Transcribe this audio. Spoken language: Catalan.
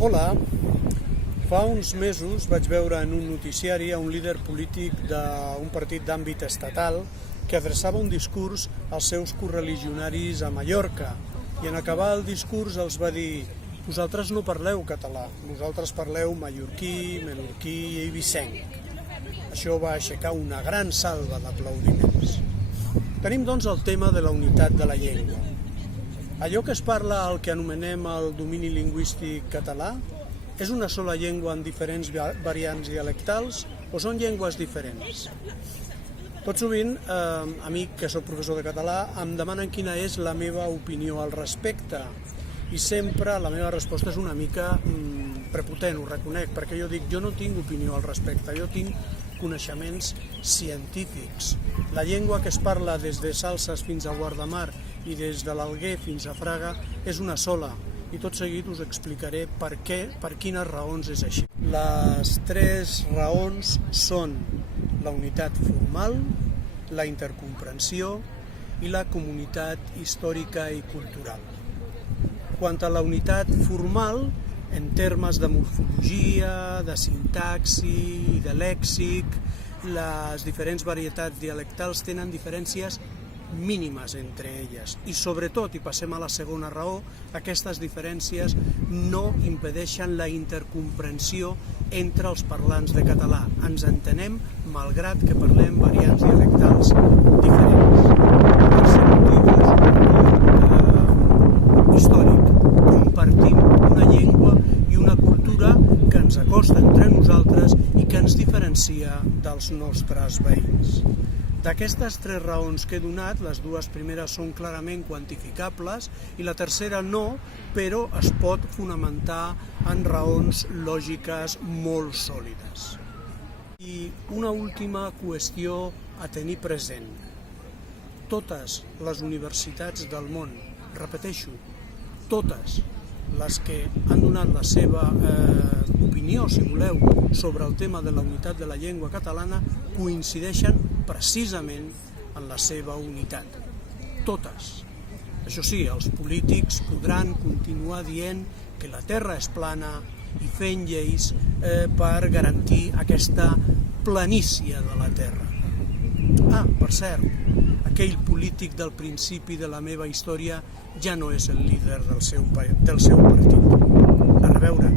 Hola, fa uns mesos vaig veure en un noticiari a un líder polític d'un partit d'àmbit estatal que adreçava un discurs als seus correligionaris a Mallorca i en acabar el discurs els va dir: vosaltres no parleu català, vosaltres parleu mallorquí, menorquí i eivissenc. Això va aixecar una gran salva d'aplaudiments. Tenim doncs el tema de la unitat de la llengua. Allò que es parla al que anomenem el domini lingüístic català és una sola llengua en diferents variants dialectals o són llengües diferents? Tot sovint, a mi, que soc professor de català, em demanen quina és la meva opinió al respecte i sempre la meva resposta és una mica prepotent, ho reconec, perquè jo dic, jo no tinc opinió al respecte, jo tinc coneixements científics. La llengua que es parla des de Salses fins a Guardamar i des de l'Alguer fins a Fraga és una sola, i tot seguit us explicaré per quines raons és així. Les tres raons són la unitat formal, la intercomprensió i la comunitat històrica i cultural. Quant a la unitat formal, en termes de morfologia, de sintaxi i de lèxic, les diferents varietats dialectals tenen diferències mínimes entre elles i sobretot, i passem a la segona raó, aquestes diferències no impedeixen la intercomprensió entre els parlants de català. Ens entenem malgrat que parlem variants dialectals diferents. El tercer motiu és històric. Compartim una llengua i una cultura que ens acosta entre nosaltres i que ens diferencia dels nostres veïns. D'aquestes tres raons que he donat, les dues primeres són clarament quantificables i la tercera no, però es pot fonamentar en raons lògiques molt sòlides. I una última qüestió a tenir present. Totes les universitats del món, repeteixo, totes les que han donat la seva opinió, si voleu, sobre el tema de la unitat de la llengua catalana, coincideixen precisament en la seva unitat. Totes. Això sí, els polítics podran continuar dient que la terra és plana i fent lleis per garantir aquesta planícia de la terra. Per cert, aquell polític del principi de la meva història ja no és el líder del seu partit. A reveure.